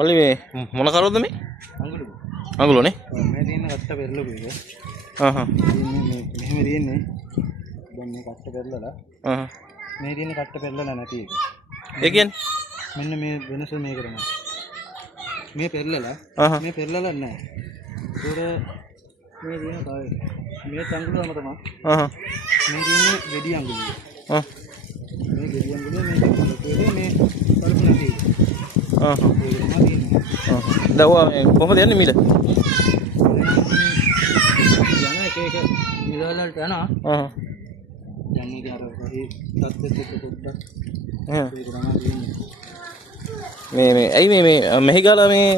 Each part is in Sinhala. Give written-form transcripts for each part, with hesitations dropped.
මල්ලි මේ මොන කරොත්ද මේ? අඟුරු. අඟුලනේ? මේ තියෙන කට්ට පෙරලපු එක. මේ මෙහෙම තියෙන්නේ. දැන් මේ කට්ට පෙරලලා. මේ තියෙන කට්ට පෙරලලා නැති එක. ඒ කියන්නේ? මෙන්න මේ වෙනස මේ කරනවා. මේ පෙරලලා මේ පෙරලලා නැහැ. ඒක මේ තියෙන කාය. මේ අඟුලම තමයි. මේ තියෙන්නේ ගෙඩි අඟුලිය. මේ ගෙඩි අඟුලිය මේ පරපු නැති එක. දැන් කොහොමද යන්නේ මිල? යන එක එක මිල වලට යනවා. දැන් මේක අර හරි සත්‍යෙත් එක්ක පොඩ්ඩක් ඒක තමයි තියෙන්නේ. මේ ඇයි මේ මෙහි ගාලා මේ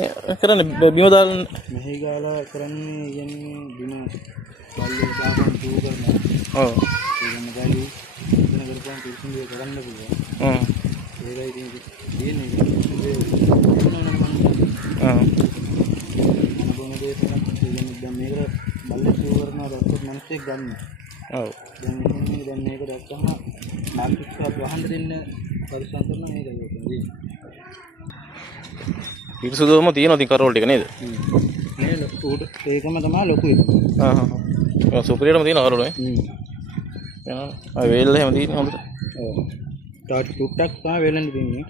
කරන්නේ බිම දාලා මෙහි ගාලා කරන්නේ කියන්නේ බිම බල්ලේ දාපන් දූ කරනවා. ඒකම ගලි වෙන කරපන් පිළිසිඳේ කරන්න පුළුවන්. ඒකයි තියෙන්නේ. මොනදේ තමයි දැන් මේක බල්ලේ දූ කරනවා දැක්කොත් මිනිස්සෙක් ගන්න. දැන් මේක දැක්කම මාර්කට් වහන්න දෙන්න පරිස්සම් කරන මේක තමයි. පිරිසුදුවම තියෙනවා ඉතින් කරෝල් ටික නේද? මේ ලොකුට ඒකම තමයි ලොකු එක. ඒක සුපිරියටම තියෙනවා කරෝල් නේ. එනවා. ආ වේල් එහෙම තියෙන්නේ හොඳට. තාට ටුක්ටක් තමයි වේලෙන් තියෙන්නේ.